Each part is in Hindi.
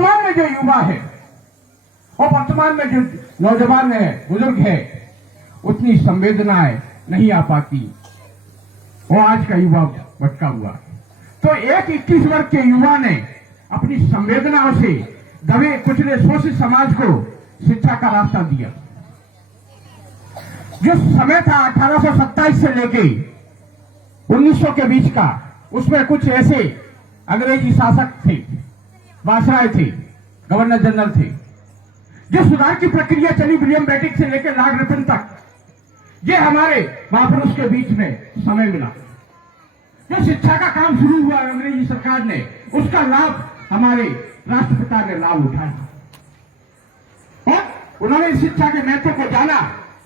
वर्तमान में जो युवा है और वर्तमान में जो नौजवान है, बुजुर्ग है, उतनी संवेदनाएं नहीं आ पाती। वो आज का युवा भटका हुआ। तो एक 21 वर्ष के युवा ने अपनी संवेदनाओं से दबे कुचले शोषित समाज को शिक्षा का रास्ता दिया। जो समय था 1827 से लेके 1900 के बीच का, उसमें कुछ ऐसे अंग्रेजी शासक थे, वायसराय थे, गवर्नर जनरल थे। जो सुधार की प्रक्रिया चली विलियम बेंटिक से लेकर लॉर्ड रिपन तक, ये हमारे महापुरुष के बीच में समय मिला। जो शिक्षा का काम शुरू हुआ अंग्रेजी सरकार ने, उसका लाभ हमारे राष्ट्रपिता ने लाभ उठाया और उन्होंने शिक्षा के महत्व को जाना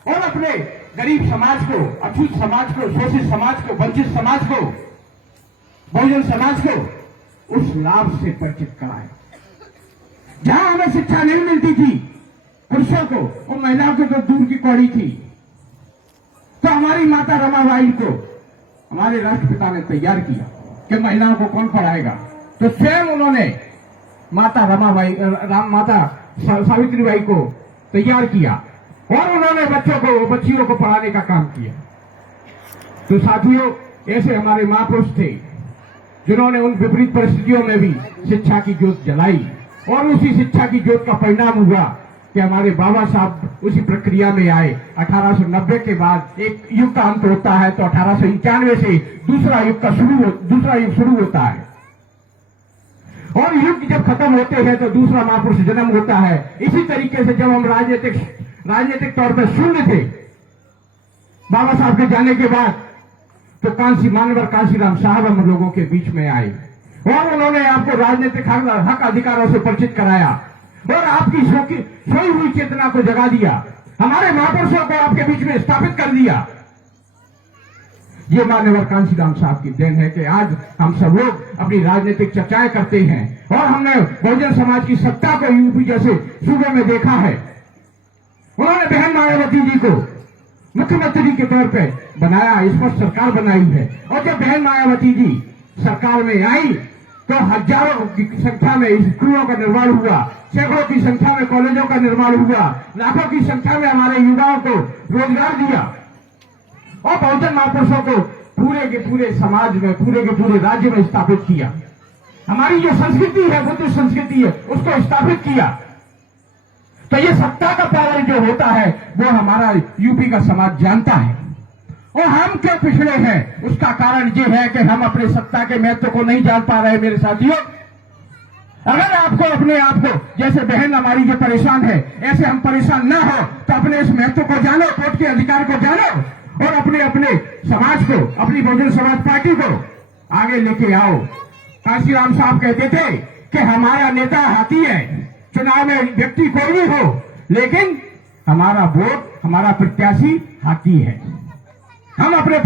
और अपने गरीब समाज को, अछूत समाज को, शोषित समाज को, वंचित समाज को, बहुजन समाज को उस लाभ से परिचित कराया। जहां हमें शिक्षा नहीं मिलती थी पुरुषों को और महिलाओं को तो दूर की कौड़ी थी, तो हमारी माता रमाबाई को हमारे राष्ट्रपिता ने तैयार किया कि महिलाओं को कौन पढ़ाएगा। तो स्वयं उन्होंने माता रमाबाई, माता सावित्रीबाई को तैयार किया और उन्होंने बच्चों को, बच्चियों को पढ़ाने का काम किया। तो साथियों, ऐसे हमारे महापुरुष थे जिन्होंने उन विपरीत परिस्थितियों में भी शिक्षा की ज्योत जलाई और उसी शिक्षा की ज्योत का परिणाम हुआ कि हमारे बाबा साहब उसी प्रक्रिया में आए। 1890 के बाद एक युग का अंत होता है, तो 1891 से दूसरा युग शुरू होता है और युग जब खत्म होते हैं तो दूसरा महापुरुष जन्म होता है। इसी तरीके से जब हम राजनीतिक तौर पर शून्य थे बाबा साहब के जाने के बाद, तो मानवर कांशीराम साहब हम लोगों के बीच में आए और उन्होंने आपको राजनीतिक हक अधिकारों से परिचित कराया और आपकी सोई हुई चेतना को जगा दिया, हमारे महापुरुषों को आपके बीच में स्थापित कर दिया। ये मान्यवर कांशीराम साहब की देन है कि आज हम सब लोग अपनी राजनीतिक चर्चाएं करते हैं और हमने बहुजन समाज की सत्ता को यूपी जैसे सूबे में देखा है। उन्होंने बहन मायावती जी को मुख्यमंत्री के तौर पे बनाया, इस पर सरकार बनाई है और जब बहन मायावती जी सरकार में आई तो हजारों की संख्या में स्कूलों का निर्माण हुआ, सैकड़ों की संख्या में कॉलेजों का निर्माण हुआ, लाखों की संख्या में हमारे युवाओं को रोजगार दिया और बहुजन महापुरुषों को पूरे के पूरे समाज में, पूरे के पूरे राज्य में स्थापित किया। हमारी जो संस्कृति है, बुद्ध संस्कृति है, उसको स्थापित किया। तो ये सत्ता का पावर जो होता है वो हमारा यूपी का समाज जानता है और हम क्यों पिछड़े हैं, उसका कारण ये है कि हम अपने सत्ता के महत्व को नहीं जान पा रहे। मेरे साथियों, अगर आपको अपने आप को, जैसे बहन हमारी जो परेशान है, ऐसे हम परेशान ना हो तो अपने इस महत्व को जानो, वोट के अधिकार को जानो और अपने अपने समाज को, अपनी बहुजन समाज पार्टी को आगे लेके आओ। कांशीराम साहब कहते थे कि हमारा नेता हाथी है, चुनाव में व्यक्ति कोई भी हो, लेकिन हमारा वोट, हमारा प्रत्याशी हाथी है। हम अपने